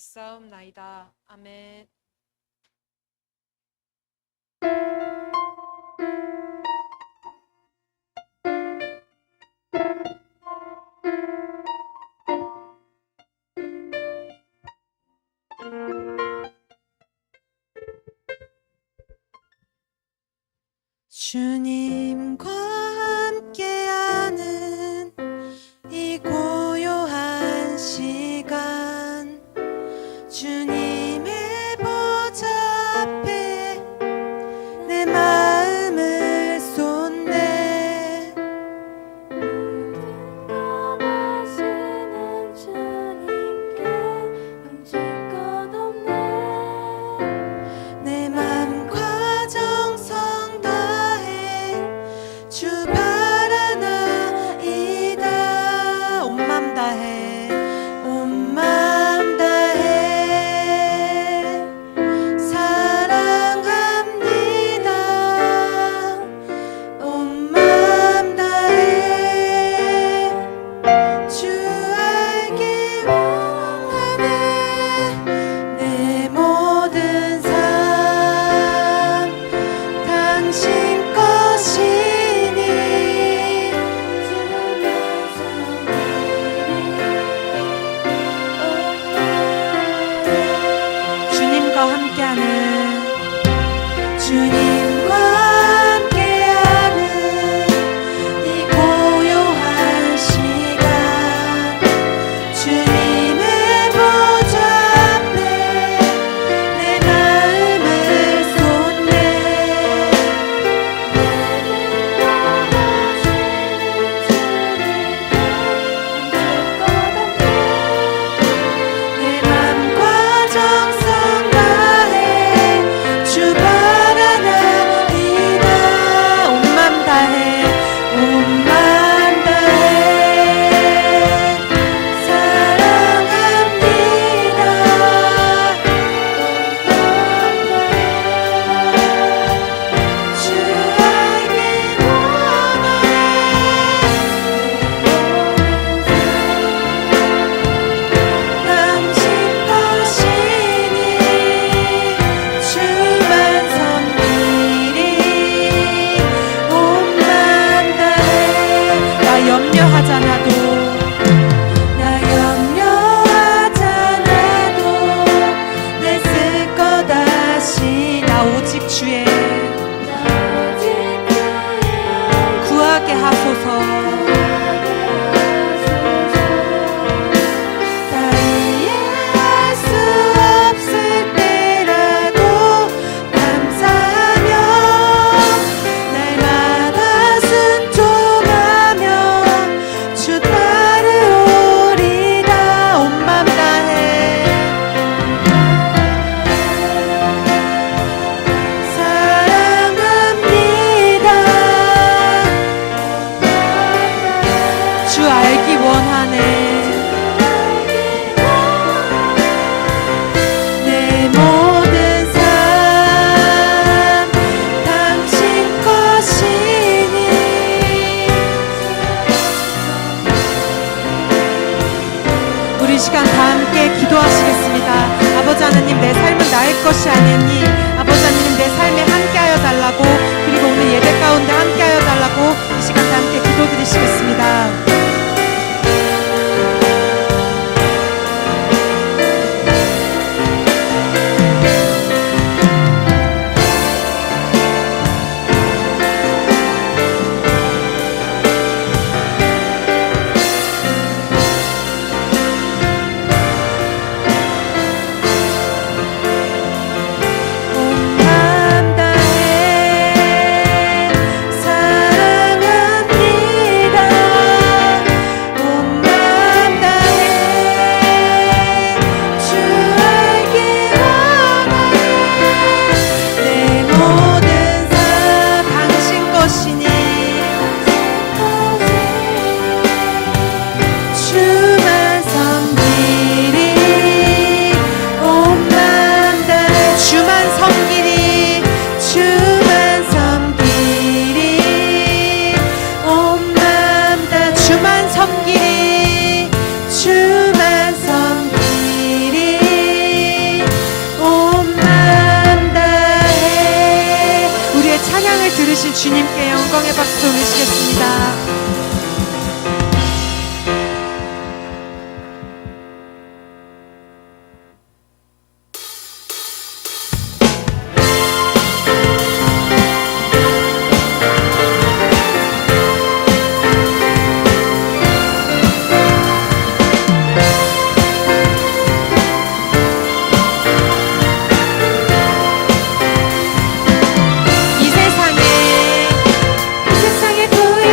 믿사옵나이다. 아멘. 주님과 함께하는 이 고요한 시간, 주님의 보좌 앞에 내 마음을 쏟네. 모든 것 아시는 주님께 멈출 것 없네. 내 맘과 정성 다해 주 바라나이다. 온 맘 다해, 온 맘 다해 사랑합니다. 온 맘 다해 주 알기 원하네. 내 모든 삶 당신 것이니 주님과 함께하는 주님과 함께하는 이 고요한 시간, 주님의 보좌 앞에 내 마음을 쏟네. 내 맘과 정성 다해 주 바라나이다. 온 맘 다해, 온 맘 다해 사랑합니다. 주 알기 원하네. 당신 것이니 주만 섬기리. 온 맘 다해 나 염려하잖아도, 나 염려하잖아도 내 쓸 것 아시나. 오직 주의 구하게 하소서. 다 이해할 수 없을 때라도 감사하며 날마다 순종하며 주 따르오리다. 온 맘 다해 사랑합니다. 주 알기 원하네. 내 모든 삶 당신 것이니 우리 시간 다 함께 기도하시겠습니다. 아버지 하나님, 내 삶은 나의 것이 아니니 아버지 하나님, 내 삶에 함께하여 달라고, 그리고 오늘 예배 가운데 함께하여 달라고 이 시간 다 함께 기도드리시겠습니다. 온 맘 다해 사랑합니다. 함께 박수 올리시겠습니다. 이 세상에 구약의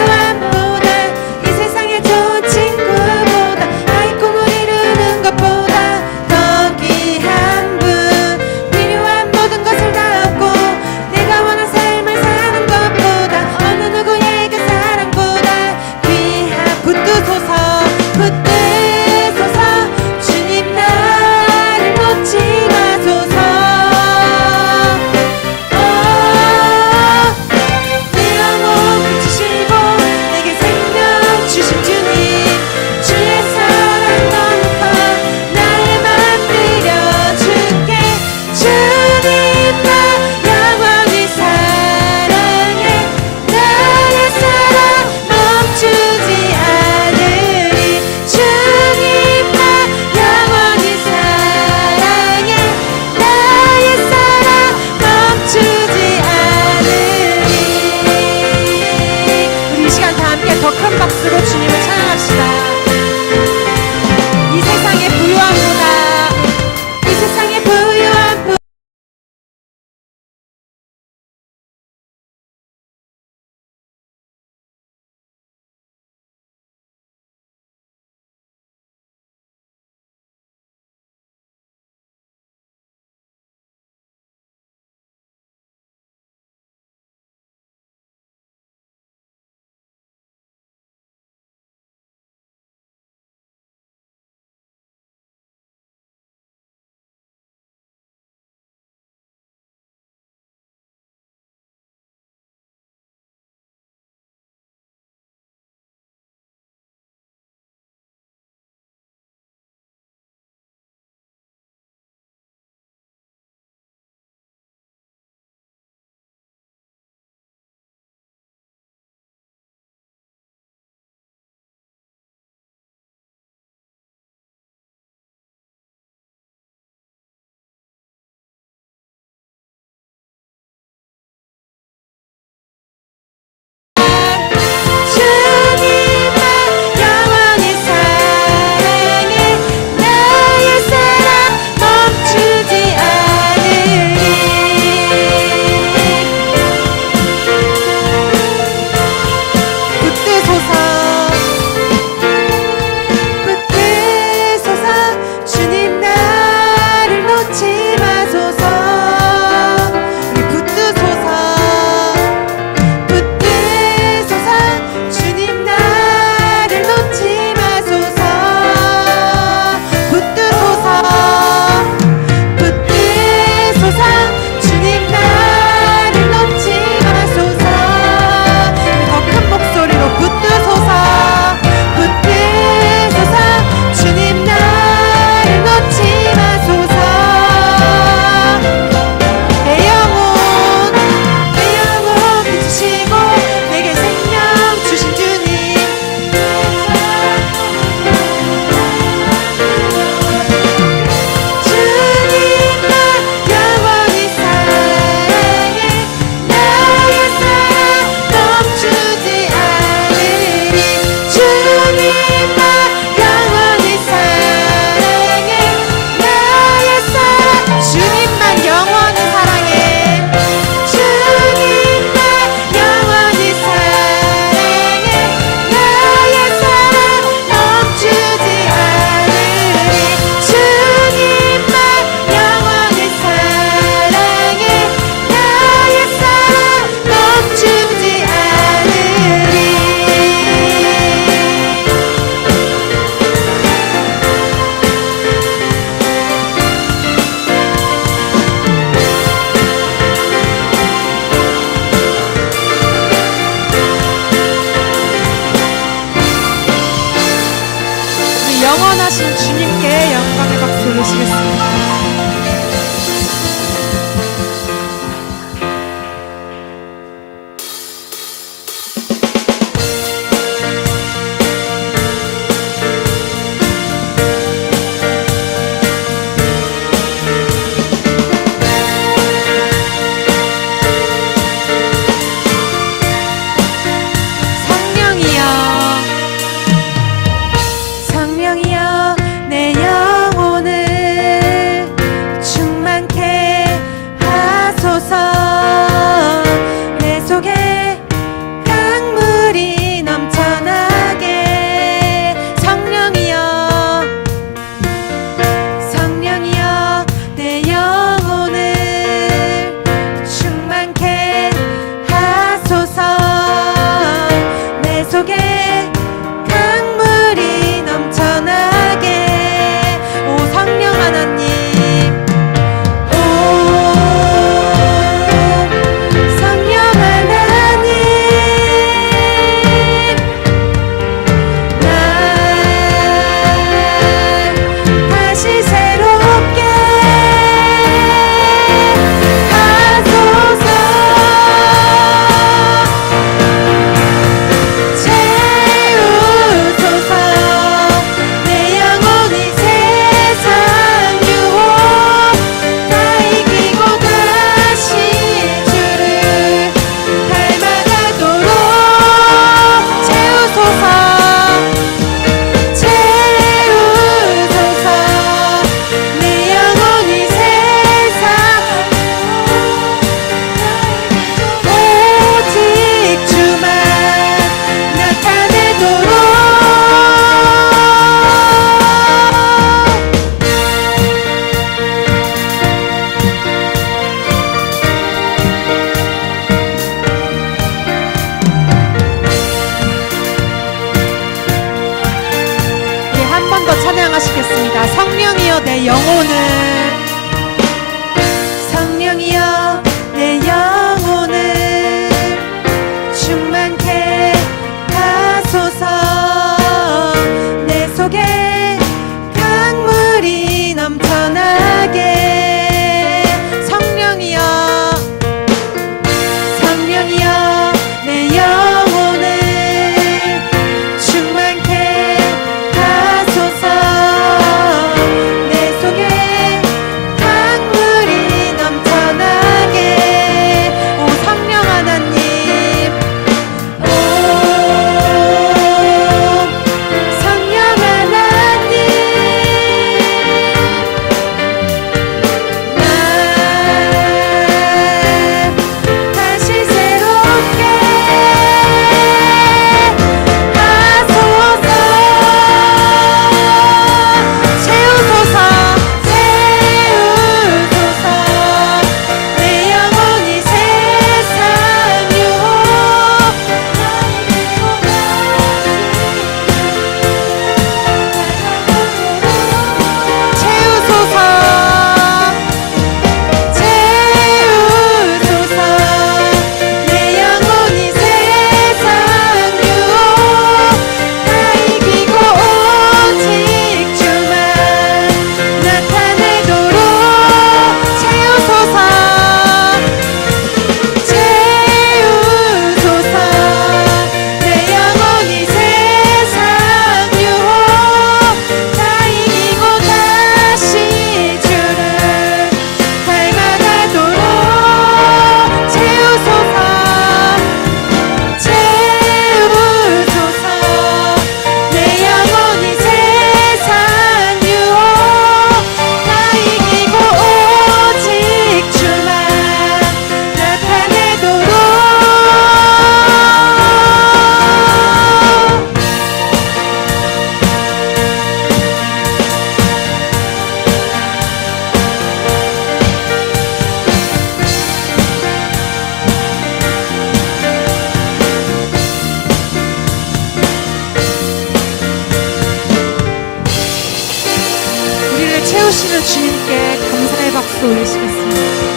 하시는 주님께 감사의 박수 올리시겠습니다.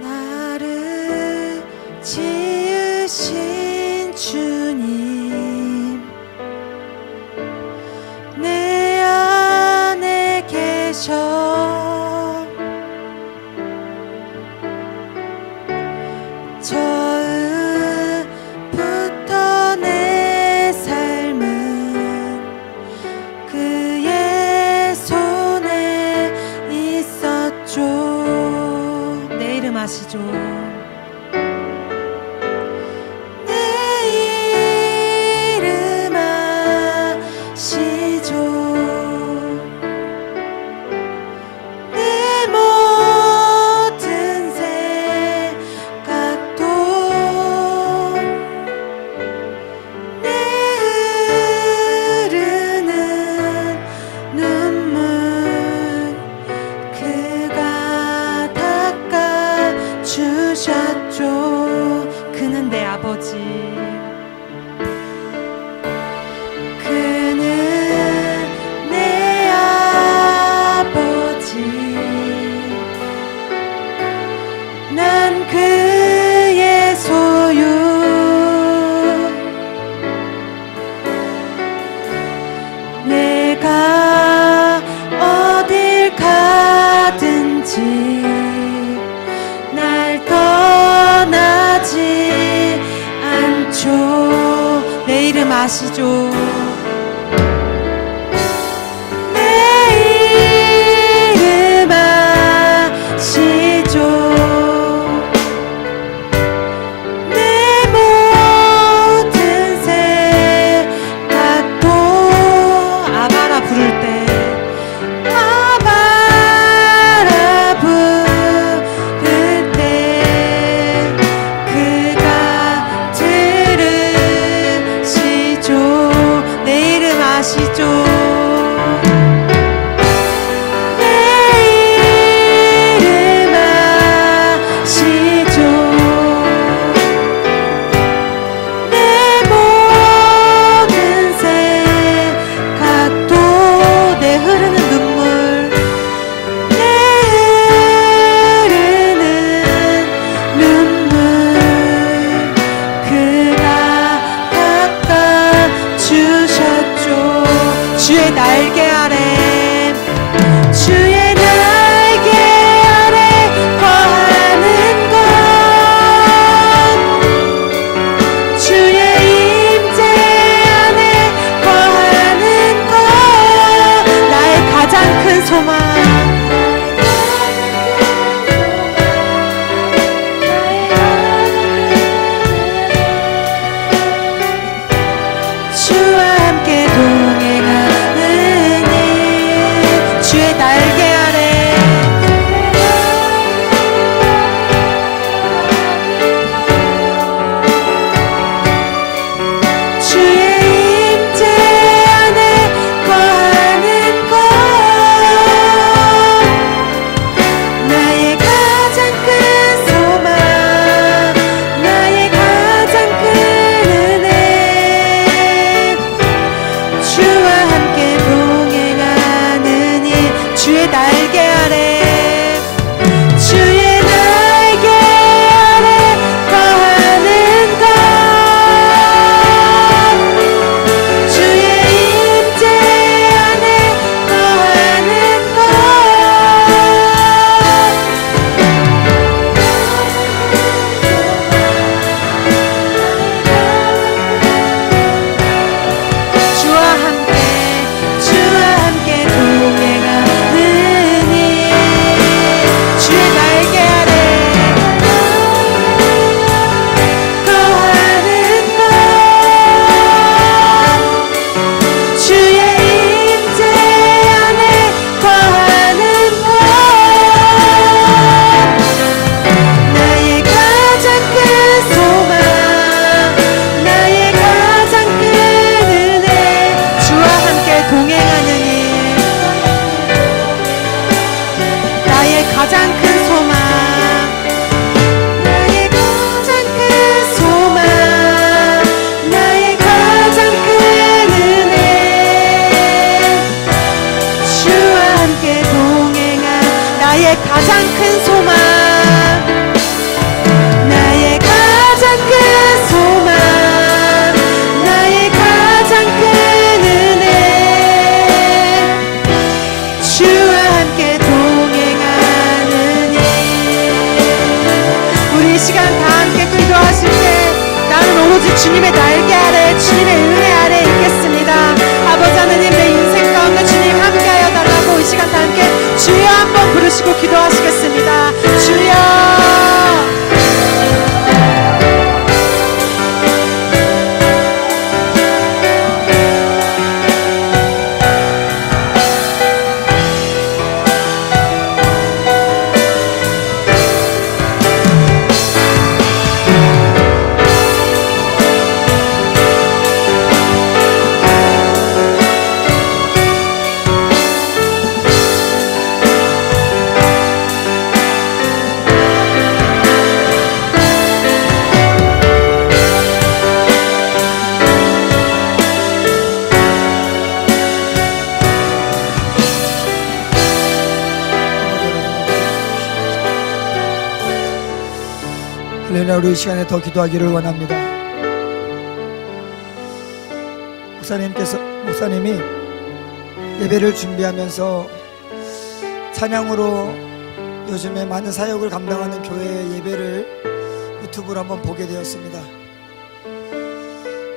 나를 지으신 주님 내 안에 계셔 처음부터 내 삶은 그의 손에 있었죠. 내 이름 아시죠? 내 이름 아시죠. 내 모든 생각도 내 흐르는 눈물 그가 닦아주셨죠. 그는 내 아버지. 그는 내 아버지 난 그의 소유 내가 어딜 가든지 날 떠나지 않죠. 내 이름 아시죠? 내 이름 아시죠. 내 모든 생각도 아바라 부를 때 아바라 부를 때 그가 들으시죠. 시간 다 함께 기도하실 때 나는 오로지 주님의 날개 아래 주님의 은혜 아래 있겠습니다. 아버지 하나님 내 인생 가운데 주님 함께하여 달라고 이 시간 다 함께 주여 한번 부르시고 기도하시겠습니다. 주여 할렐루야. 우리 이 시간에 더 기도하기를 원합니다. 목사님이 예배를 준비하면서 찬양으로 요즘에 많은 사역을 감당하는 교회의 예배를 유튜브로 한번 보게 되었습니다.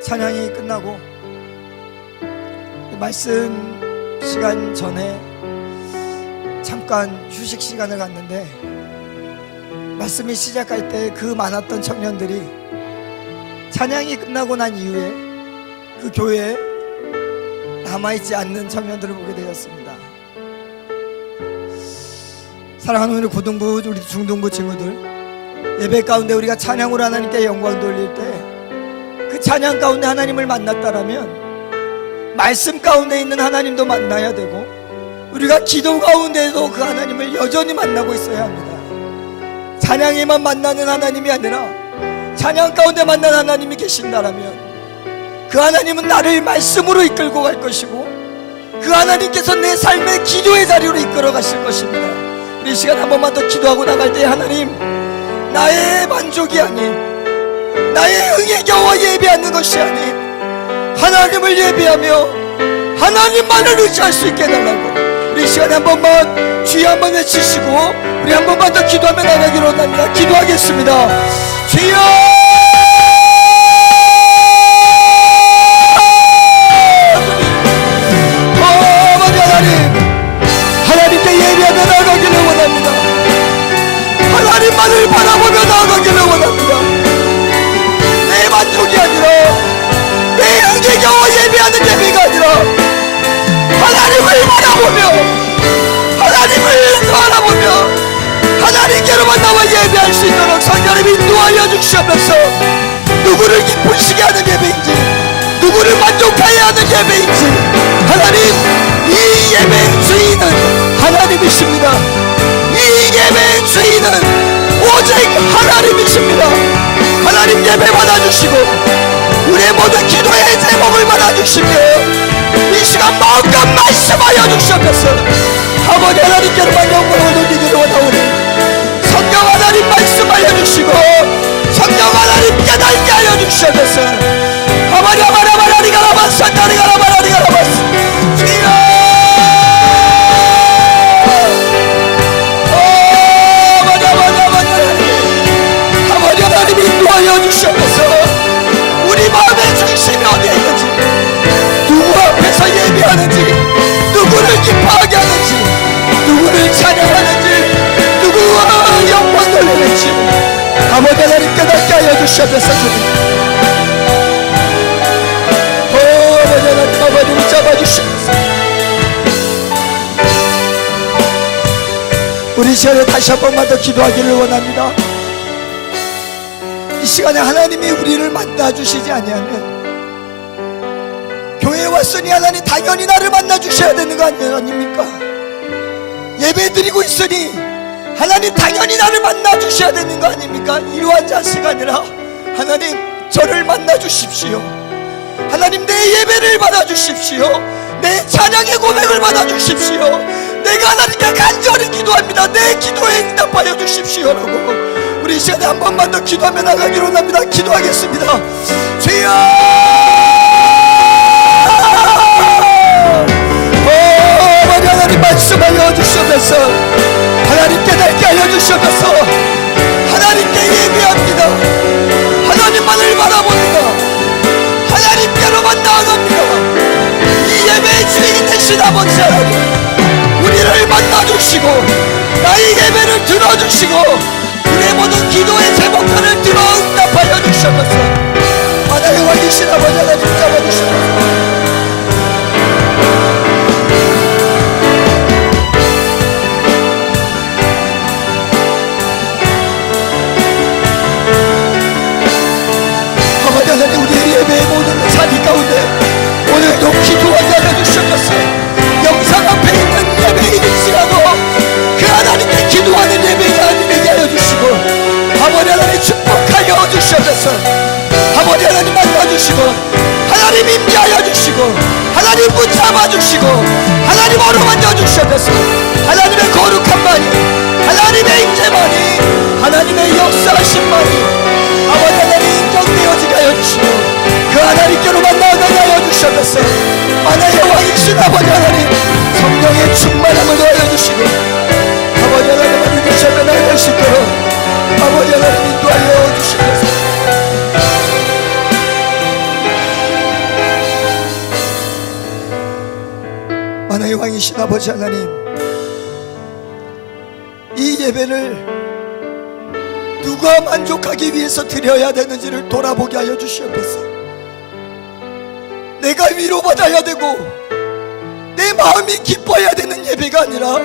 찬양이 끝나고 말씀 시간 전에 잠깐 휴식 시간을 갖는데 말씀이 시작할 때 그 많았던 청년들이 찬양이 끝나고 난 이후에 그 교회에 남아있지 않는 청년들을 보게 되었습니다. 사랑하는 우리 고등부, 우리 중등부 친구들, 예배 가운데 우리가 찬양으로 하나님께 영광 돌릴 때 그 찬양 가운데 하나님을 만났다라면 말씀 가운데 있는 하나님도 만나야 되고 우리가 기도 가운데에도 그 하나님을 여전히 만나고 있어야 합니다. 찬양에만 만나는 하나님이 아니라 찬양 가운데 만나는 하나님이 계신다라면 그 하나님은 나를 말씀으로 이끌고 갈 것이고 그 하나님께서 내 삶의 기도의 자리로 이끌어 가실 것입니다. 우리 이 시간 한 번만 더 기도하고 나갈 때 하나님, 나의 만족이 아닌 나의 흥에 겨워 예배하는 것이 아닌 하나님을 예배하며 하나님만을 의지할 수 있게 해달라고 우리 이 시간에 한 번만 주여 한번 외치시고 우리 한 번만 더 기도하며 나가기로 원합니다. 기도하겠습니다. 주여! 아버지 하나님께 예배하며 나가기를 원합니다. 하나님만을 바라보며 나가기를 원합니다. 내 만족이 아니라 내 흥에 겨워 예배하는 예배가 아니라 하나님을 바라보며 하나님을 바라보며 하나님께로만 나와 예배할 수 있도록 성령님이 인도하여 주시면서 누구를 기쁘시게 하는 예배인지 누구를 만족하게 하는 예배인지 하나님, 이 예배의 주인은 하나님이십니다. 이 예배의 주인은 오직 하나님이십니다. 하나님 예배 받아주시고 우리의 모든 기도의 제목을 받아주시며 이 시간 마음껏 말씀하여 주시옵소서. 아버지 하나님께로만 영광을 돌리기를 원하오니 성령 하나님 말씀하여 주시고 성령 하나님 깨닫게 하여 주시옵소서. 아버지 아바라바라리가 라바스 안다리가 라바라리가 라바스 주여 아버지 하나님 인도하여 주시옵소서. 우리 마음의 중심이 어디에 있는지 누구 앞에서 예배하는지 누구를 기뻐하게 하는지 누구를 찬양하는지 누구와 영광 돌리는지 아버지 하나님 깨닫게 하여 주시옵소서. 아버지 하나님 아버지를 잡아주시옵소서. 우리 시간에 다시 한 번만 더 기도하기를 원합니다. 이 시간에 하나님이 우리를 만나주시지 아니하면 교회에 왔으니 하나님 당연히 나를 만나주셔야 되는 거 아닙니까? 예배 드리고 있으니 하나님 당연히 나를 만나주셔야 되는 거 아닙니까? 이러한 자세가 아니라 하나님 저를 만나주십시오. 하나님 내 예배를 받아주십시오. 내 찬양의 고백을 받아주십시오. 내가 하나님께 간절히 기도합니다. 내 기도에 응답하여 주십시오라고 우리 이 시간에 한 번만 더 기도하며 나가기로 합니다. 기도하겠습니다. 주여! 아버지 하나님 말씀하여 주시옵소서. 하나님 깨닫게 하여 주시옵소서. 하나님께 예배합니다. 하나님만을 바라봅니다. 하나님께로만 나아갑니다. 이 예배의 주인이 되신 아버지 하나님, 우리를 만나주시고 나의 예배를 들어주시고 우리의 모든 기도의 제목들을 들어 응답하여 주셔서 하나의 왕이신 아버지 하나님 잡아주시옵소서. 아버지 하나님, 우리의 예배의 모든 자리 가운데 오늘도 기도하게 하여 주셨어요. 영상 앞에 있는 예배일지라도 그 하나님께 기도하는 예배가 아니게 하여 주시고 아버지 하나님 축복하여 주셔서 아버지 하나님 만나주시고 하나님 임재하여 주시고 하나님 붙잡아 주시고 하나님 어루만져 주셔서 하나님의 거룩함만이 하나님의 임재만이 하나님의 역사하심만이 아버지 하나님 인정되어지게 하여 주시고 그 하나님께로만 나아가게 하여 주셔서 만화의 왕이신 아버지 하나님 성령의 충만함을 더하여 주시고 아버지 하나님을 믿으셔서 나아갈 수 있도록 아버지 하나님 인도하여 주시옵소서. 만화의 왕이신 아버지 하나님, 이 예배를 누가 만족하기 위해서 드려야 되는지를 돌아보게 하여 주시옵소서. 내가 위로받아야 되고 내 마음이 기뻐해야 되는 예배가 아니라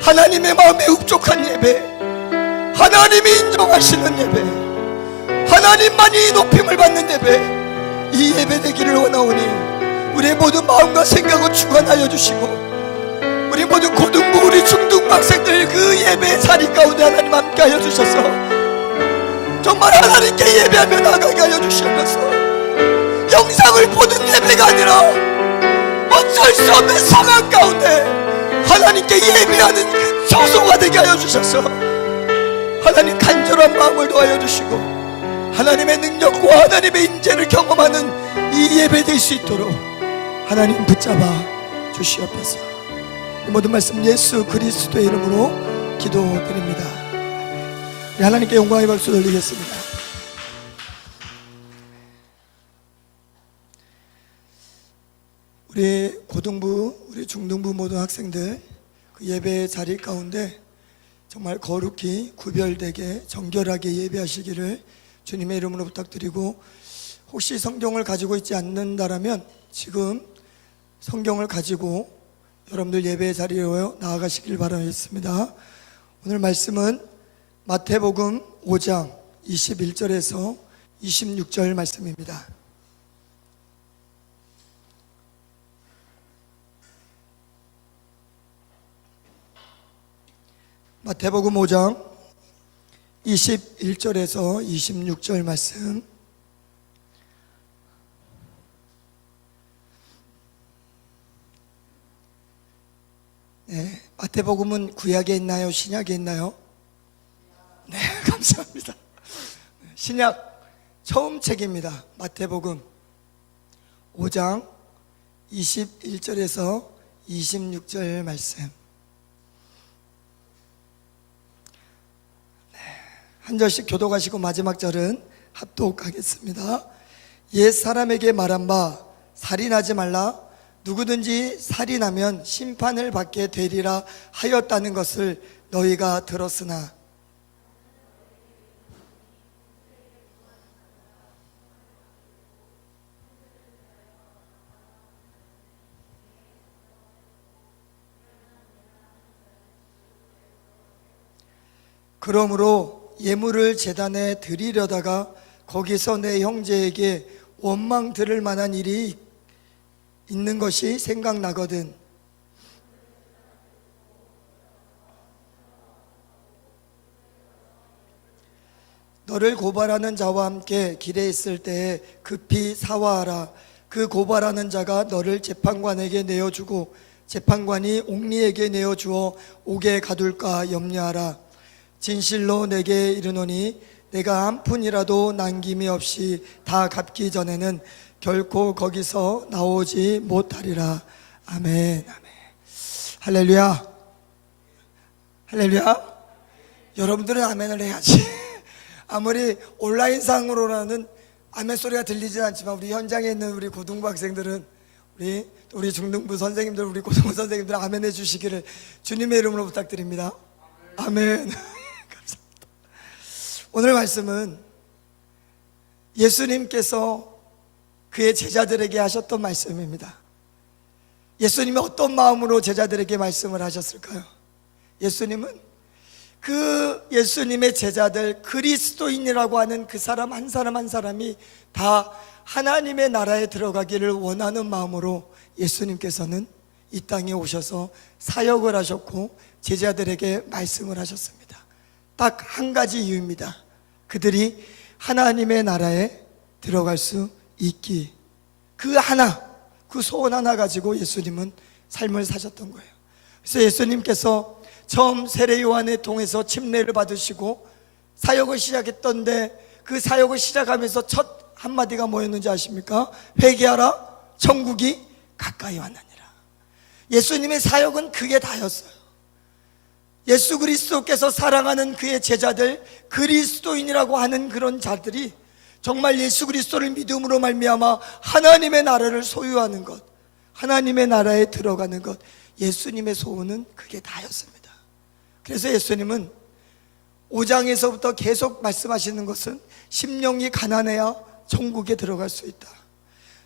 하나님의 마음에 흡족한 예배, 하나님이 인정하시는 예배, 하나님만이 높임을 받는 예배, 이 예배 되기를 원하오니 우리의 모든 마음과 생각을 주관하여 주시고 우리 모든 고등부, 우리 중등부 학생들 그 예배의 자리 가운데 하나님 함께 하여 주셔서 정말 하나님께 예배하며 나가게 하여 주시옵소서. 영상을 보는 예배가 아니라 어쩔 수 없는 상황 가운데 하나님께 예배하는 그 처소가 되게 하여 주셔서 하나님 간절한 마음을 더하여 주시고 하나님의 능력과 하나님의 임재를 경험하는 이 예배 될 수 있도록 하나님 붙잡아 주시옵소서. 이 모든 말씀 예수 그리스도의 이름으로 기도드립니다. 우리 하나님께 영광의 박수 돌리겠습니다. 우리 고등부, 우리 중등부 모든 학생들 그 예배의 자리 가운데 정말 거룩히 구별되게 정결하게 예배하시기를 주님의 이름으로 부탁드리고, 혹시 성경을 가지고 있지 않는다라면 지금 성경을 가지고 여러분들 예배의 자리로 나아가시길 바라겠습니다. 오늘 말씀은 마태복음 5장 21절에서 26절 말씀입니다. 마태복음 5장 21절에서 26절 말씀. 네, 마태복음은 구약에 있나요? 신약에 있나요? 네, 감사합니다. 신약 처음 책입니다. 마태복음 5장 21절에서 26절 말씀. 한 절씩 교독하시고 마지막 절은 합독하겠습니다. 옛 사람에게 말한 바 살인하지 말라, 누구든지 살인하면 심판을 받게 되리라 하였다는 것을 너희가 들었으나 그러므로 예물을 제단에 드리려다가 거기서 내 형제에게 원망 들을 만한 일이 있는 것이 생각나거든. 너를 고발하는 자와 함께 길에 있을 때에 급히 사화하라. 그 고발하는 자가 너를 재판관에게 내어주고 재판관이 옥리에게 내어주어 옥에 가둘까 염려하라. 진실로 내게 이르노니 내가 한 푼이라도 남김이 없이 다 갚기 전에는 결코 거기서 나오지 못하리라. 아멘. 아멘. 할렐루야. 할렐루야. 여러분들은 아멘을 해야지. 아무리 온라인상으로라는 아멘 소리가 들리진 않지만 우리 현장에 있는 우리 고등부 학생들은 우리 중등부 선생님들, 우리 고등부 선생님들 아멘 해주시기를 주님의 이름으로 부탁드립니다. 아멘. 감사합니다. 오늘 말씀은 예수님께서 그의 제자들에게 하셨던 말씀입니다. 예수님이 어떤 마음으로 제자들에게 말씀을 하셨을까요? 예수님은 그 예수님의 제자들, 그리스도인이라고 하는 그 사람 한 사람 한 사람이 다 하나님의 나라에 들어가기를 원하는 마음으로 예수님께서는 이 땅에 오셔서 사역을 하셨고 제자들에게 말씀을 하셨습니다. 딱 한 가지 이유입니다. 그들이 하나님의 나라에 들어갈 수 있기, 그 하나, 그 소원 하나 가지고 예수님은 삶을 사셨던 거예요. 그래서 예수님께서 처음 세례 요한을 통해서 침례를 받으시고 사역을 시작했던데 그 사역을 시작하면서 첫 한마디가 뭐였는지 아십니까? 회개하라, 천국이 가까이 왔느니라. 예수님의 사역은 그게 다였어요. 예수 그리스도께서 사랑하는 그의 제자들, 그리스도인이라고 하는 그런 자들이 정말 예수 그리스도를 믿음으로 말미암아 하나님의 나라를 소유하는 것, 하나님의 나라에 들어가는 것, 예수님의 소원은 그게 다였습니다. 그래서 예수님은 5장에서부터 계속 말씀하시는 것은 심령이 가난해야 천국에 들어갈 수 있다,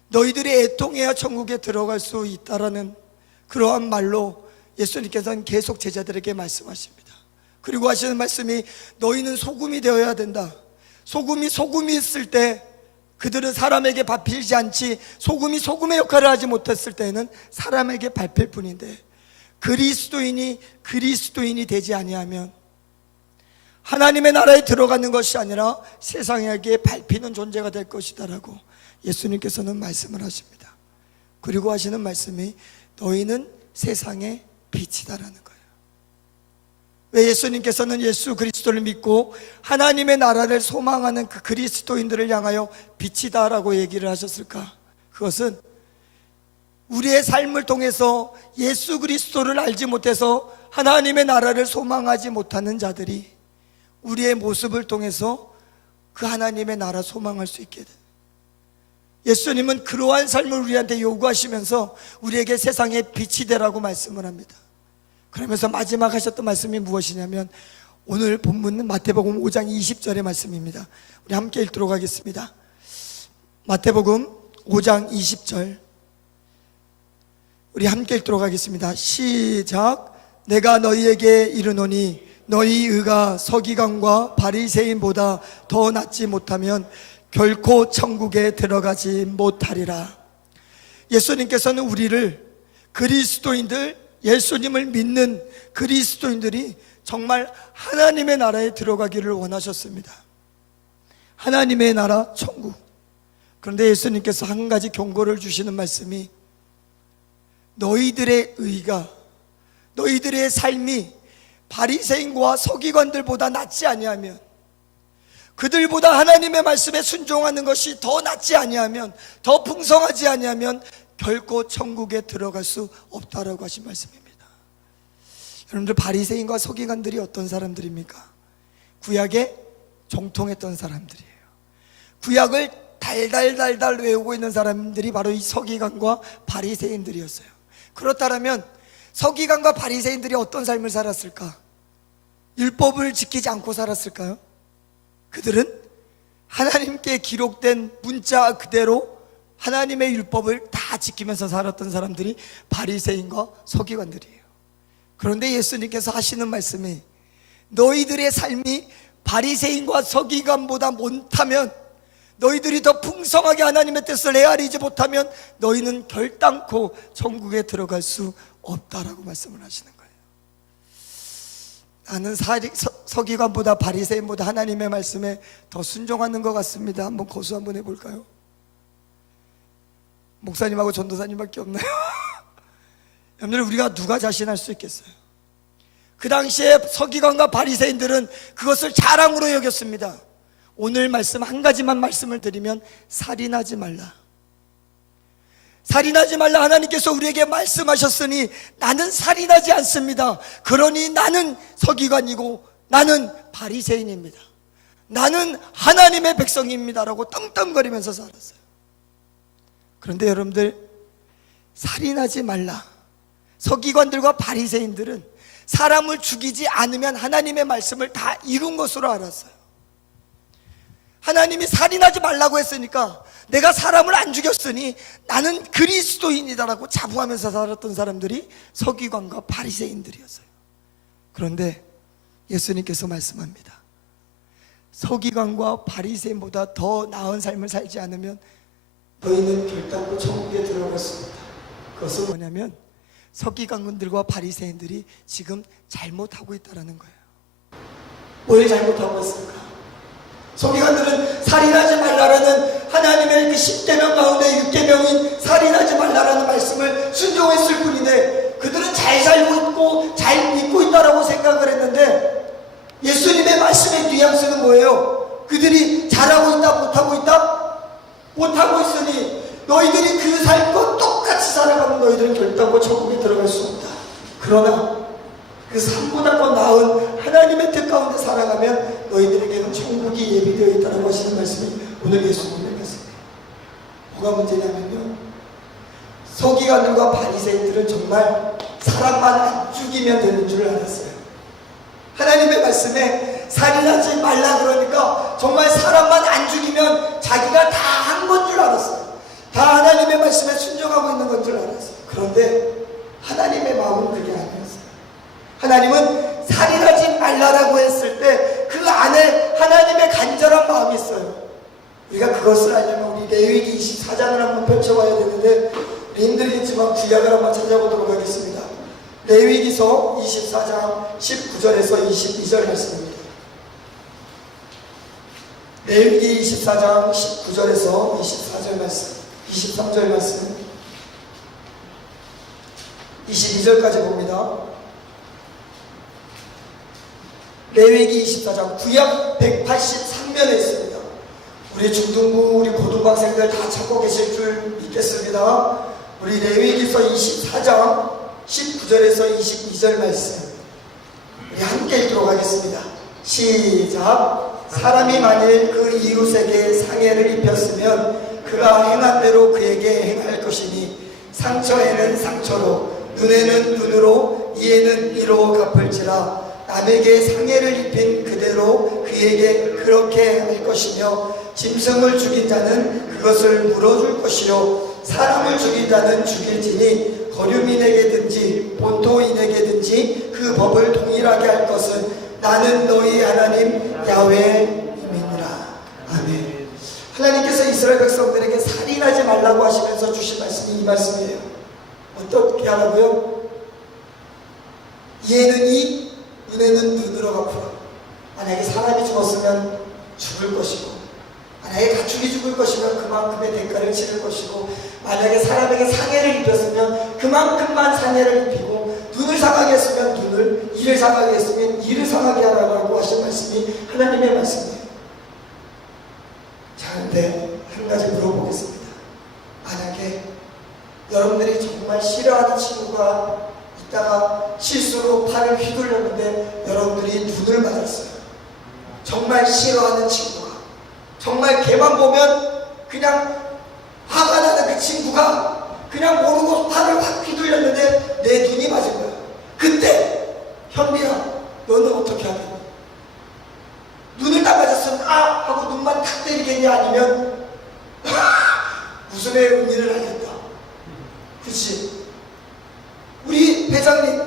너희들이 애통해야 천국에 들어갈 수 있다라는 그러한 말로 예수님께서는 계속 제자들에게 말씀하십니다. 그리고 하시는 말씀이 너희는 소금이 되어야 된다. 소금이 있을 때 그들은 사람에게 밟히지 않지, 소금이 소금의 역할을 하지 못했을 때는 사람에게 밟힐 뿐인데 그리스도인이 되지 아니하면 하나님의 나라에 들어가는 것이 아니라 세상에게 밟히는 존재가 될 것이다라고 예수님께서는 말씀을 하십니다. 그리고 하시는 말씀이 너희는 세상의 빛이다라는 거예요. 왜 예수님께서는 예수 그리스도를 믿고 하나님의 나라를 소망하는 그 그리스도인들을 향하여 빛이다라고 얘기를 하셨을까? 그것은 우리의 삶을 통해서 예수 그리스도를 알지 못해서 하나님의 나라를 소망하지 못하는 자들이 우리의 모습을 통해서 그 하나님의 나라 소망할 수 있게 돼요. 예수님은 그러한 삶을 우리한테 요구하시면서 우리에게 세상의 빛이 되라고 말씀을 합니다. 그러면서 마지막 하셨던 말씀이 무엇이냐면 오늘 본문은 마태복음 5장 20절의 말씀입니다. 우리 함께 읽도록 하겠습니다. 마태복음 5장 20절 우리 함께 읽도록 하겠습니다. 시작. 내가 너희에게 이르노니 너희 의가 서기관과 바리새인보다 더 낫지 못하면 결코 천국에 들어가지 못하리라. 예수님께서는 우리를 그리스도인들, 예수님을 믿는 그리스도인들이 정말 하나님의 나라에 들어가기를 원하셨습니다. 하나님의 나라 천국. 그런데 예수님께서 한 가지 경고를 주시는 말씀이 너희들의 의가, 너희들의 삶이 바리새인과 서기관들보다 낫지 아니하면, 그들보다 하나님의 말씀에 순종하는 것이 더 낫지 아니하면, 더 풍성하지 아니하면 결코 천국에 들어갈 수 없다라고 하신 말씀입니다. 여러분들, 바리새인과 서기관들이 어떤 사람들입니까? 구약에 정통했던 사람들이에요. 구약을 달달달달 외우고 있는 사람들이 바로 이 서기관과 바리새인들이었어요. 그렇다면 서기관과 바리새인들이 어떤 삶을 살았을까? 율법을 지키지 않고 살았을까요? 그들은 하나님께 기록된 문자 그대로 하나님의 율법을 다 지키면서 살았던 사람들이 바리새인과 서기관들이에요. 그런데 예수님께서 하시는 말씀이 너희들의 삶이 바리새인과 서기관보다 못하면, 너희들이 더 풍성하게 하나님의 뜻을 헤아리지 못하면 너희는 결단코 천국에 들어갈 수 없다라고 말씀을 하시는 거예요. 나는 서기관보다 바리새인보다 하나님의 말씀에 더 순종하는 것 같습니다. 한번 고수 한번 해볼까요? 목사님하고 전도사님밖에 없나요? 여러분들, 우리가 누가 자신할 수 있겠어요? 그 당시에 서기관과 바리새인들은 그것을 자랑으로 여겼습니다. 오늘 말씀 한 가지만 말씀을 드리면 살인하지 말라. 살인하지 말라. 하나님께서 우리에게 말씀하셨으니 나는 살인하지 않습니다. 그러니 나는 서기관이고 나는 바리새인입니다. 나는 하나님의 백성입니다라고 떵떵거리면서 살았어요. 그런데 여러분들, 살인하지 말라. 서기관들과 바리새인들은 사람을 죽이지 않으면 하나님의 말씀을 다 이룬 것으로 알았어요. 하나님이 살인하지 말라고 했으니까 내가 사람을 안 죽였으니 나는 그리스도인이다라고 자부하면서 살았던 사람들이 서기관과 바리새인들이었어요. 그런데 예수님께서 말씀합니다. 서기관과 바리새인보다 더 나은 삶을 살지 않으면 너희는 결단코 천국에 들어갈 수 없다. 그것은 뭐냐면 서기관들과 바리새인들이 지금 잘못하고 있다는 거예요. 뭘 잘못하고 있을까? 서기관들은 살인하지 말라라는 하나님의 그 10계명 가운데 6계명인 살인하지 말라라는 말씀을 순종했을 뿐인데 그들은 잘 살고 있고 잘 믿고 있다라고 생각을 했는데 예수님의 말씀의 뉘앙스는 뭐예요? 그들이 잘하고 있다 못하고 있다? 못하고 있으니 너희들이 그 삶과 똑같이 살아가면 너희들은 결단코 천국에 들어갈 수 없다. 그러나 그 삶보다 더 나은 하나님의 뜻 가운데 살아가면 너희들에게는 천국이 예비되어 있다는 하시는 말씀이 오늘 예수님의 말씀이에요. 뭐가 문제냐면요, 서기관들과 바리새인들은 정말 사람만 안 죽이면 되는 줄 알았어요. 하나님의 말씀에 살인하지 말라 그러니까 정말 사람만 안 죽이면 자기가 다 한 건 줄 알았어요. 다 하나님의 말씀에 순종하고 있는 건 줄 알았어요. 그런데 하나님의 마음은 그게 아니었어요. 하나님은 살인하지 말라라고 했을 때 그 안에 하나님의 간절한 마음이 있어요. 우리가 그것을 알려면 우리 레위기 24장을 한번 펼쳐봐야 되는데 힘들겠지만 구약을 한번 찾아보도록 하겠습니다. 레위기서 24장 19절에서 22절 말씀입니다. 레위기 24장 19절에서 24절 말씀, 23절 말씀, 22절까지 봅니다. 레위기 24장 구약 183면에 있습니다. 우리 중등부, 우리 고등부 학생들 다 찾고 계실 줄 믿겠습니다. 우리 레위기서 24장 19절에서 22절 말씀 우리 함께 읽도록 하겠습니다. 시작. 사람이 만일 그 이웃에게 상해를 입혔으면 그가 행한 대로 그에게 행할 것이니 상처에는 상처로 눈에는 눈으로 이에는 이로 갚을지라. 남에게 상해를 입힌 그대로 그에게 그렇게 할 것이며 짐승을 죽인 자는 그것을 물어줄 것이요 사람을 죽인 자는 죽일지니 거류민에게든지 본토인에게든지 그 법을 동일하게 할 것은 나는 너희 하나님 야훼임이니라. 아멘. 하나님께서 이스라엘 백성들에게 살인하지 말라고 하시면서 주신 말씀이 이 말씀이에요. 어떻게 하라고요? 이에는 이, 눈에는 눈으로 갚으라. 만약에 사람이 죽었으면 죽을 것이고, 만약에 가축이 죽을 것이면 그만큼의 대가를 치를 것이고, 만약에 사람에게 상해를 입혔으면 그만큼만 상해를 입히고, 눈을 상하게 했으면 눈을, 이를 상하게 했으면 이를 상하게 하라고 하신 말씀이 하나님의 말씀이에요. 자, 근데 한 가지 물어보겠습니다. 만약에 여러분들이 정말 싫어하는 친구가 있다가 실수로 팔을 휘둘렀는데 여러분들이 눈을 맞았어요. 정말 싫어하는 친구가, 정말 걔만 보면 그냥 화가 나는 그 친구가 그냥 모르고 팔을 확 휘둘렸는데 내 눈이 맞은 거야. 그때 현빈아, 너는 어떻게 하겠니? 눈을 딱 맞았으면 아! 하고 눈만 탁 때리겠냐, 아니면 웃음의 의미를 하겠다. 그치? 우리 회장님,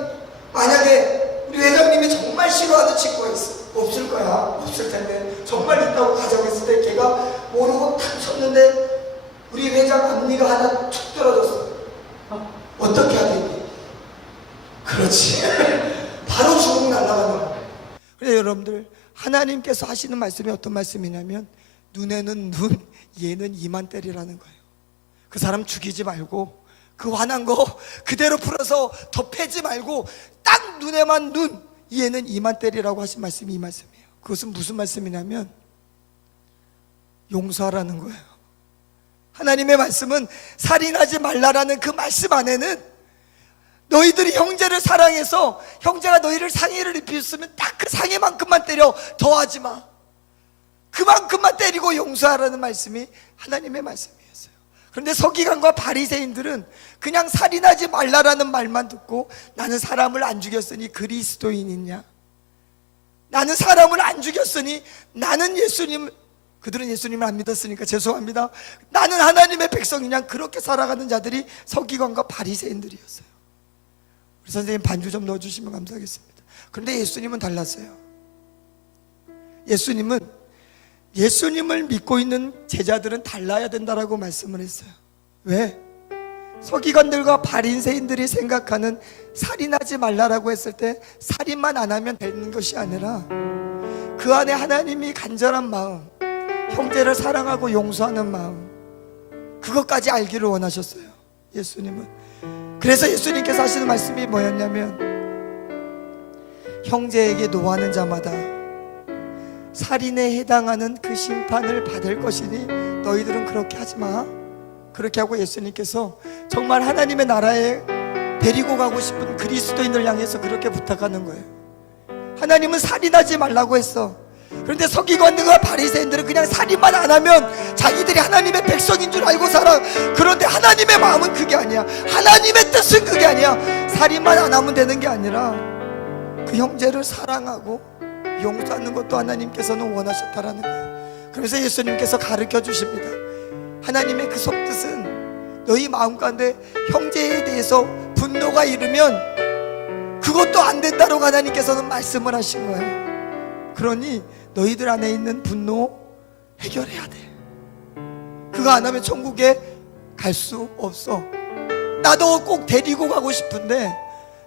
만약에 우리 회장님이 정말 싫어하는 친구가 있어. 없을 거야. 없을 텐데. 정말 있다고 가정했을 때 걔가 모르고 탁 쳤는데 우리 회장 앞니가 하나 툭 떨어졌어. 어떻게 하겠니? 그렇지. 바로 주먹 날아가는 거야. 그래, 여러분들, 하나님께서 하시는 말씀이 어떤 말씀이냐면 눈에는 눈, 얘는 이만 때리라는 거예요. 그 사람 죽이지 말고 그 화난 거 그대로 풀어서 더 패지 말고 딱 눈에만 눈, 얘는 이만 때리라고 하신 말씀이 이 말씀이에요. 그것은 무슨 말씀이냐면 용서하라는 거예요. 하나님의 말씀은 살인하지 말라라는 그 말씀 안에는 너희들이 형제를 사랑해서 형제가 너희를 상해를 입혔으면 딱 그 상해만큼만 때려, 더하지 마. 그만큼만 때리고 용서하라는 말씀이 하나님의 말씀이었어요. 그런데 서기관과 바리새인들은 그냥 살인하지 말라라는 말만 듣고 나는 사람을 안 죽였으니 그리스도인이냐, 나는 사람을 안 죽였으니 나는 예수님, 그들은 예수님을 안 믿었으니까 죄송합니다, 나는 하나님의 백성이냐, 그렇게 살아가는 자들이 서기관과 바리새인들이었어요. 우리 선생님 반주 좀 넣어주시면 감사하겠습니다. 그런데 예수님은 달랐어요. 예수님을 믿고 있는 제자들은 달라야 된다라고 말씀을 했어요. 왜? 서기관들과 바리새인들이 생각하는 살인하지 말라라고 했을 때 살인만 안 하면 되는 것이 아니라 그 안에 하나님이 간절한 마음, 형제를 사랑하고 용서하는 마음, 그것까지 알기를 원하셨어요, 예수님은. 그래서 예수님께서 하시는 말씀이 뭐였냐면, 형제에게 노하는 자마다 살인에 해당하는 그 심판을 받을 것이니 너희들은 그렇게 하지 마. 그렇게 하고 예수님께서 정말 하나님의 나라에 데리고 가고 싶은 그리스도인을 향해서 그렇게 부탁하는 거예요. 하나님은 살인하지 말라고 했어. 그런데 서기관들과 바리새인들은 그냥 살인만 안 하면 자기들이 하나님의 백성인 줄 알고 살아. 그런데 하나님의 마음은 그게 아니야. 하나님의 뜻은 그게 아니야. 살인만 안 하면 되는 게 아니라 그 형제를 사랑하고 용서하는 것도 하나님께서는 원하셨다라는 거예요. 그래서 예수님께서 가르쳐 주십니다. 하나님의 그 속뜻은 너희 마음 가운데 형제에 대해서 분노가 이르면 그것도 안 된다고 하나님께서는 말씀을 하신 거예요. 그러니 너희들 안에 있는 분노 해결해야 돼. 그거 안 하면 천국에 갈 수 없어. 나도 꼭 데리고 가고 싶은데,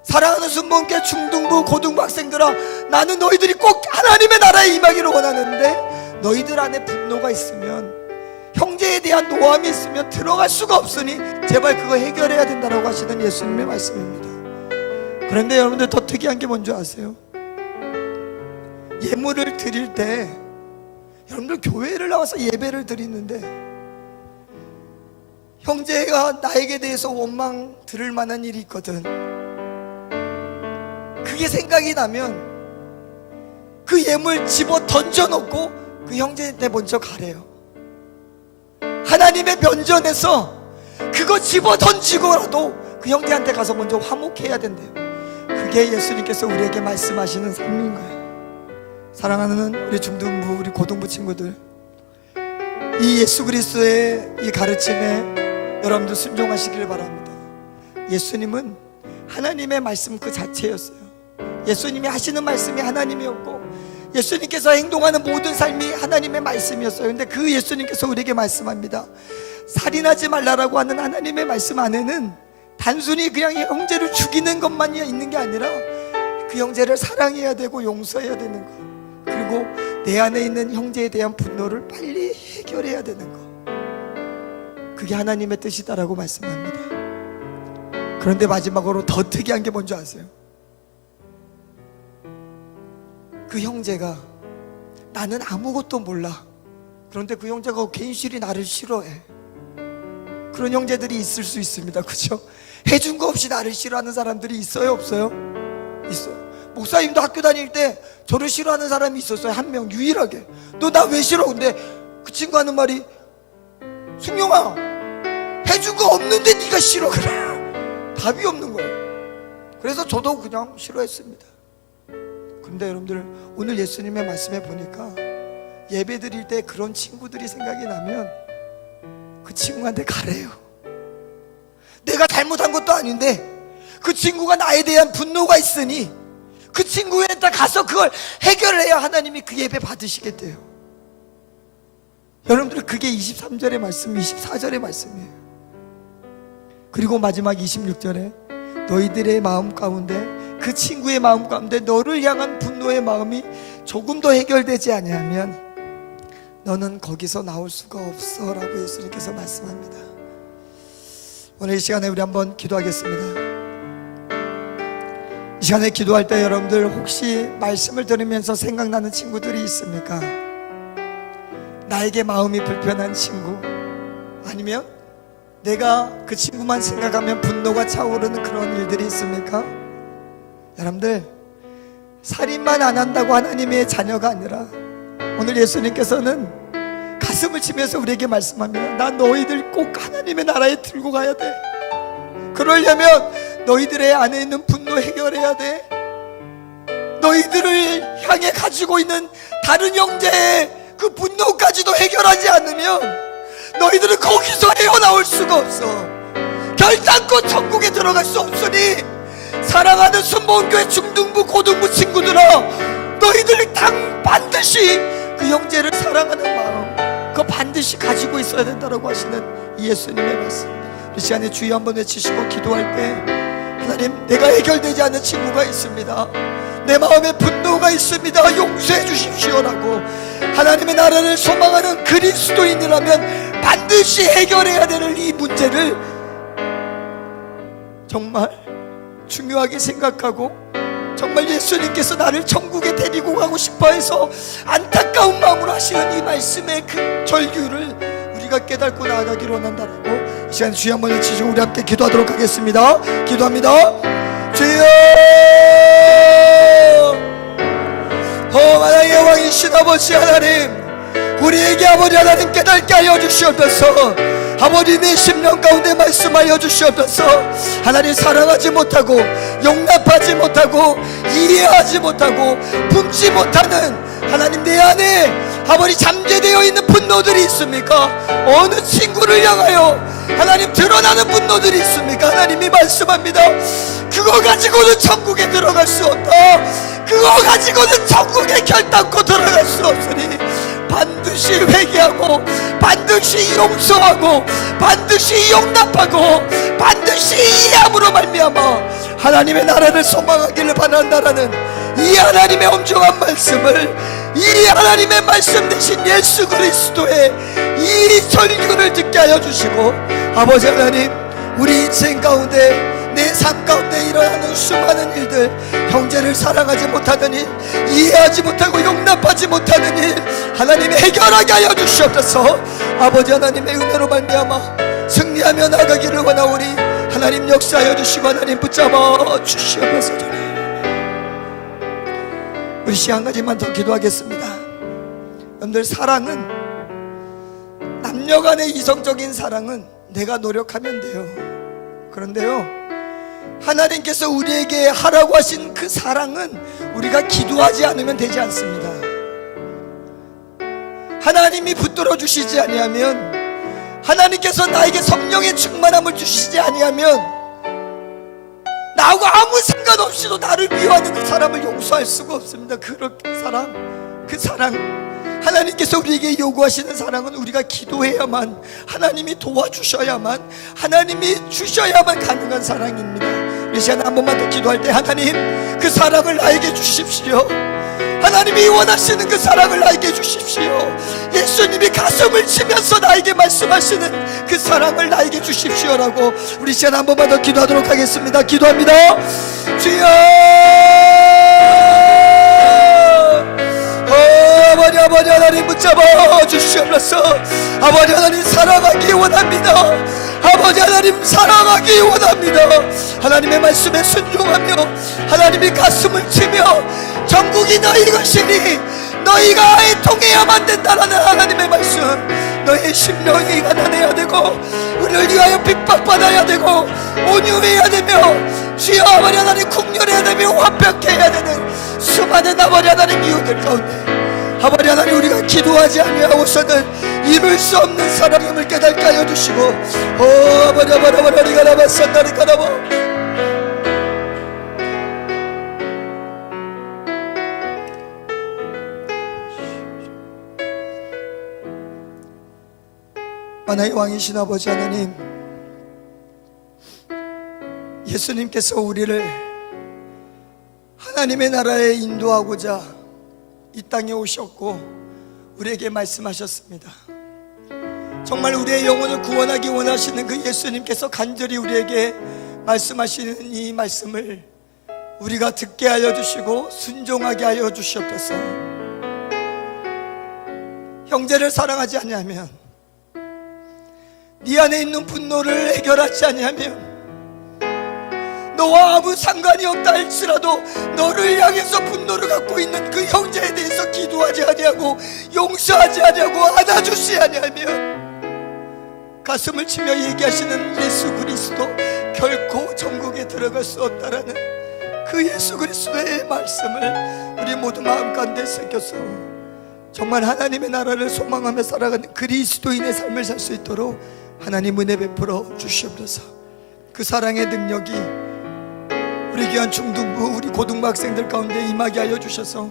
사랑하는 순복음교회 중등부 고등부 학생들아, 나는 너희들이 꼭 하나님의 나라에 임하기를 원하는데 너희들 안에 분노가 있으면, 형제에 대한 노함이 있으면 들어갈 수가 없으니 제발 그거 해결해야 된다고 하시는 예수님의 말씀입니다. 그런데 여러분들 더 특이한 게 뭔지 아세요? 예물을 드릴 때 여러분들 교회를 나와서 예배를 드리는데 형제가 나에게 대해서 원망 들을 만한 일이 있거든. 그게 생각이 나면 그 예물 집어 던져놓고 그 형제한테 먼저 가래요. 하나님의 면전에서 그거 집어 던지고라도 그 형제한테 가서 먼저 화목해야 된대요. 그게 예수님께서 우리에게 말씀하시는 삶인 거예요. 사랑하는 우리 중등부, 우리 고등부 친구들, 이 예수 그리스도의 이 가르침에 여러분들 순종하시길 바랍니다. 예수님은 하나님의 말씀 그 자체였어요. 예수님이 하시는 말씀이 하나님이었고 예수님께서 행동하는 모든 삶이 하나님의 말씀이었어요. 근데 그 예수님께서 우리에게 말씀합니다. 살인하지 말라라고 하는 하나님의 말씀 안에는 단순히 그냥 형제를 죽이는 것만 있는 게 아니라 그 형제를 사랑해야 되고 용서해야 되는 거, 그리고 내 안에 있는 형제에 대한 분노를 빨리 해결해야 되는 거, 그게 하나님의 뜻이다라고 말씀합니다. 그런데 마지막으로 더 특이한 게 뭔지 아세요? 그 형제가 나는 아무것도 몰라. 그런데 그 형제가 괜시리 나를 싫어해. 그런 형제들이 있을 수 있습니다. 그렇죠? 해준 거 없이 나를 싫어하는 사람들이 있어요, 없어요? 있어요. 목사님도 학교 다닐 때 저를 싫어하는 사람이 있었어요. 한 명 유일하게. 너 나 왜 싫어? 근데 그 친구 하는 말이, 승용아, 해준 거 없는데 네가 싫어. 그래. 답이 없는 거예요. 그래서 저도 그냥 싫어했습니다. 근데 여러분들 오늘 예수님의 말씀에 보니까 예배 드릴 때 그런 친구들이 생각이 나면 그 친구한테 가래요. 내가 잘못한 것도 아닌데 그 친구가 나에 대한 분노가 있으니 그 친구한테 가서 그걸 해결을 해야 하나님이 그 예배 받으시겠대요. 여러분들 그게 23절의 말씀, 24절의 말씀이에요. 그리고 마지막 26절에 너희들의 마음 가운데, 그 친구의 마음 가운데 너를 향한 분노의 마음이 조금 더 해결되지 않으면 너는 거기서 나올 수가 없어 라고 예수님께서 말씀합니다. 오늘 이 시간에 우리 한번 기도하겠습니다. 이 시간에 기도할 때 여러분들 혹시 말씀을 들으면서 생각나는 친구들이 있습니까? 나에게 마음이 불편한 친구, 아니면 내가 그 친구만 생각하면 분노가 차오르는 그런 일들이 있습니까? 여러분들, 살인만 안 한다고 하나님의 자녀가 아니라 오늘 예수님께서는 가슴을 치면서 우리에게 말씀합니다. 나 너희들 꼭 하나님의 나라에 들고 가야 돼. 그러려면 너희들의 안에 있는 분노 해결해야 돼. 너희들을 향해 가지고 있는 다른 형제의 그 분노까지도 해결하지 않으면 너희들은 거기서 헤어나올 수가 없어. 결단코 천국에 들어갈 수 없으니 사랑하는 순복음교회 중등부 고등부 친구들아, 너희들이 반드시 그 형제를 사랑하는 마음, 그거 반드시 가지고 있어야 된다고 하시는 이 예수님의 말씀, 이 시간에 주여 한번 외치시고 기도할 때, 하나님, 내가 해결되지 않는 친구가 있습니다. 내 마음에 분노가 있습니다. 용서해 주십시오라고. 하나님의 나라를 소망하는 그리스도인이라면 반드시 해결해야 되는 이 문제를 정말 중요하게 생각하고, 정말 예수님께서 나를 천국에 데리고 가고 싶어해서 안타까운 마음으로 하시는 이 말씀의 그 절규를 우리가 깨닫고 나아가기로 원한다라고 이 시간 주여 한번 외치시고 우리 함께 기도하도록 하겠습니다. 기도합니다. 주여, 하나님의 왕이신 아버지 하나님, 우리에게 아버지 하나님 깨닫게 하여 주시옵소서. 아버지의 심령 가운데 말씀하여 주시옵소서. 하나님, 사랑하지 못하고 용납하지 못하고 이해하지 못하고 품지 못하는 하나님 내 안에 아버지 잠재되어 있는 분노들이 있습니까? 어느 친구를 향하여 하나님 드러나는 분노들이 있습니까? 하나님이 말씀합니다. 그거 가지고는 천국에 들어갈 수 없다. 그거 가지고는 천국에 결단코 들어갈 수 없으니 반드시 회개하고 반드시 용서하고 반드시 용납하고 반드시 이해함으로 말미암아 하나님의 나라를 소망하기를 바란다라는 이 하나님의 엄중한 말씀을, 이 하나님의 말씀 되신 예수 그리스도의 이 절규를 듣게 하여 주시고, 아버지 하나님, 우리 인생 가운데 내 삶 가운데 일어나는 수많은 일들, 형제를 사랑하지 못하는 일, 이해하지 못하고 용납하지 못하는 일, 하나님이 해결하게 하여 주시옵소서. 아버지 하나님의 은혜로 말미암아 승리하며 나가기를 원하오니 하나님 역사하여 주시고 하나님 붙잡아 주시옵소서. 우리 시간 한 가지만 더 기도하겠습니다. 여러분들, 사랑은, 남녀간의 이성적인 사랑은 내가 노력하면 돼요. 그런데요, 하나님께서 우리에게 하라고 하신 그 사랑은 우리가 기도하지 않으면 되지 않습니다. 하나님이 붙들어 주시지 아니하면, 하나님께서 나에게 성령의 충만함을 주시지 아니하면 나하고 아무 상관없이도 나를 미워하는 그 사람을 용서할 수가 없습니다. 그 사랑, 하나님께서 우리에게 요구하시는 사랑은 우리가 기도해야만, 하나님이 도와주셔야만, 하나님이 주셔야만 가능한 사랑입니다. 이 시간에 한 번만 더 기도할 때, 하나님, 그 사랑을 나에게 주십시오. 하나님이 원하시는 그 사랑을 나에게 주십시오. 예수님이 가슴을 치면서 나에게 말씀하시는 그 사랑을 나에게 주십시오라고 우리 시간 한 번만 더 기도하도록 하겠습니다. 기도합니다. 주여, 아버지 하나님 붙잡아 주시옵소서. 아버지 하나님 사랑하기 원합니다. 아버지 하나님 사랑하기 원합니다. 하나님의 말씀에 순종하며 하나님이 가슴을 치며 천국이 너희 것이니 너희가 통해야만 된다라는 하나님의 말씀, 너의 심령이 가난해야 되고 우리를 위하여 핍박받아야 되고 온유해야 되며 주여 아버지 하나님 국률해야 되며 화평해야 되는 수많은 아버지 하나님 이유들 가운데 아버지 하나님, 우리가 기도하지 아니하고서는 이룰 수 없는 사랑임을 깨닫게 하여 주시고, 아버지 우리가 나봤었다니까 나보 만화의 왕이신 아버지 하나님, 예수님께서 우리를 하나님의 나라에 인도하고자 이 땅에 오셨고 우리에게 말씀하셨습니다. 정말 우리의 영혼을 구원하기 원하시는 그 예수님께서 간절히 우리에게 말씀하시는 이 말씀을 우리가 듣게 하여 주시고 순종하게 하여 주시옵소서. 형제를 사랑하지 아니하면 네 안에 있는 분노를 해결하지 아니하면, 너와 아무 상관이 없다 할지라도 너를 향해서 분노를 갖고 있는 그 형제에 대해서 기도하지 아니하고 용서하지 아니하고 안아주지 아니하면, 가슴을 치며 얘기하시는 예수 그리스도 결코 천국에 들어갈 수 없다라는 그 예수 그리스도의 말씀을 우리 모두 마음 가운데 새겨서 정말 하나님의 나라를 소망하며 살아가는 그리스도인의 삶을 살 수 있도록 하나님 은혜 베풀어 주시옵소서. 그 사랑의 능력이 우리 귀한 중등부, 우리 고등부 학생들 가운데 임하게 하여 주셔서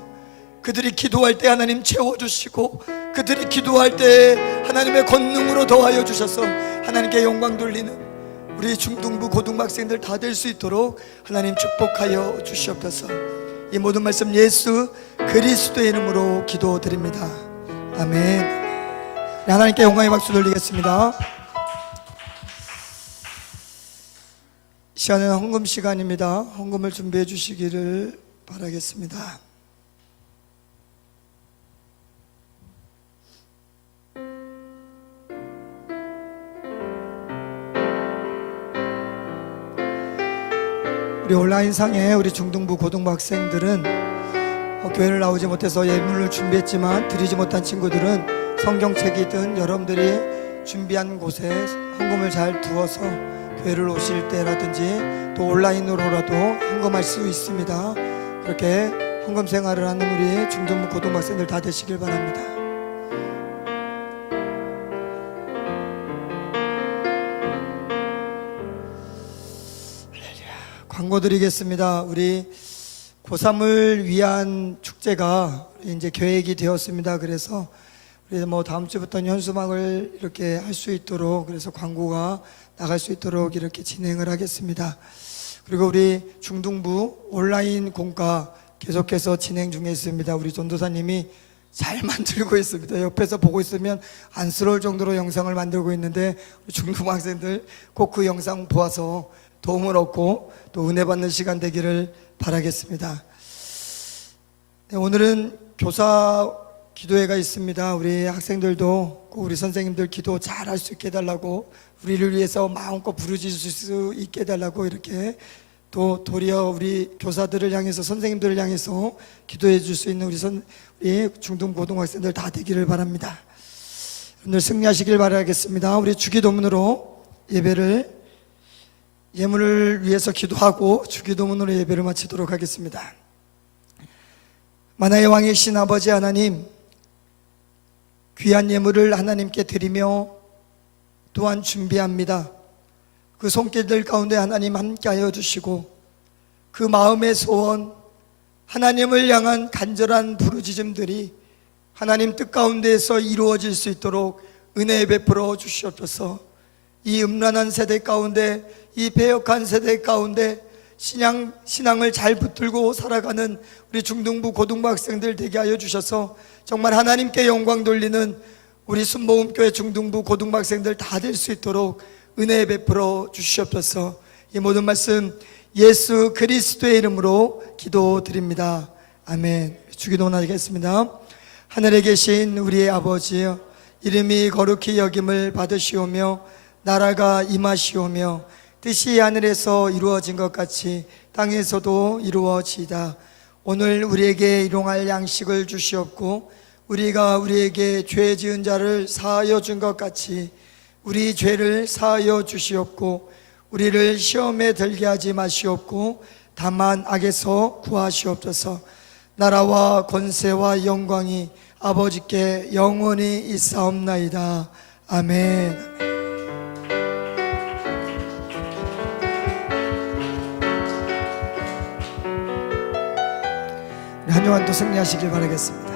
그들이 기도할 때 하나님 채워주시고, 그들이 기도할 때 하나님의 권능으로 더하여 주셔서 하나님께 영광 돌리는 우리 중등부, 고등부 학생들 다 될 수 있도록 하나님 축복하여 주시옵소서. 이 모든 말씀 예수 그리스도의 이름으로 기도드립니다. 아멘. 하나님께 영광의 박수 돌리겠습니다. 시간은 헌금 시간입니다. 헌금을 준비해 주시기를 바라겠습니다. 우리 온라인상에 우리 중등부, 고등부 학생들은 교회를 나오지 못해서 예물을 준비했지만 드리지 못한 친구들은 성경책이든 여러분들이 준비한 곳에 헌금을 잘 두어서 교회를 오실 때라든지 또 온라인으로라도 헌금할 수 있습니다. 그렇게 헌금 생활을 하는 우리 중등부, 고등부 학생들 다 되시길 바랍니다. 광고 드리겠습니다. 우리 고3을 위한 축제가 이제 계획이 되었습니다. 그래서 우리 다음 주부터는 현수막을 이렇게 할 수 있도록, 그래서 광고가 나갈 수 있도록 이렇게 진행을 하겠습니다. 그리고 우리 중등부 온라인 공과 계속해서 진행 중에 있습니다. 우리 전도사님이 잘 만들고 있습니다. 옆에서 보고 있으면 안쓰러울 정도로 영상을 만들고 있는데 우리 중등부 학생들 꼭 그 영상 보아서 도움을 얻고 또 은혜 받는 시간 되기를 바라겠습니다. 네, 오늘은 교사 기도회가 있습니다. 우리 학생들도 꼭 우리 선생님들 기도 잘 할 수 있게 해달라고, 우리를 위해서 마음껏 부르짖을 수 있게 해달라고, 이렇게 또 도리어 우리 교사들을 향해서, 선생님들을 향해서 기도해 줄 수 있는 우리 중등 고등학생들 다 되기를 바랍니다. 오늘 승리하시길 바라겠습니다. 우리 주기도문으로 예물을 위해서 기도하고 주기도문으로 예배를 마치도록 하겠습니다. 만화의 왕이신 아버지 하나님, 귀한 예물을 하나님께 드리며 또한 준비합니다. 그 손길들 가운데 하나님 함께하여 주시고, 그 마음의 소원, 하나님을 향한 간절한 부르짖음들이 하나님 뜻 가운데에서 이루어질 수 있도록 은혜 베풀어 주시옵소서. 이 음란한 세대 가운데, 이 배역한 세대 가운데 신앙을 잘 붙들고 살아가는 우리 중등부, 고등부 학생들 되게 하여 주셔서 정말 하나님께 영광 돌리는 우리 순복음교회 중등부, 고등부 학생들 다 될 수 있도록 은혜 베풀어 주시옵소서. 이 모든 말씀 예수 그리스도의 이름으로 기도드립니다. 아멘. 주기도문 하겠습니다. 하늘에 계신 우리의 아버지여, 이름이 거룩히 여김을 받으시오며 나라가 임하시오며 뜻이 하늘에서 이루어진 것 같이 땅에서도 이루어지이다. 오늘 우리에게 일용할 양식을 주시옵고, 우리가 우리에게 죄 지은 자를 사하여 준 것 같이 우리 죄를 사하여 주시옵고, 우리를 시험에 들게 하지 마시옵고 다만 악에서 구하시옵소서. 나라와 권세와 영광이 아버지께 영원히 있사옵나이다. 아멘. 한 주간도 승리하시길 바라겠습니다.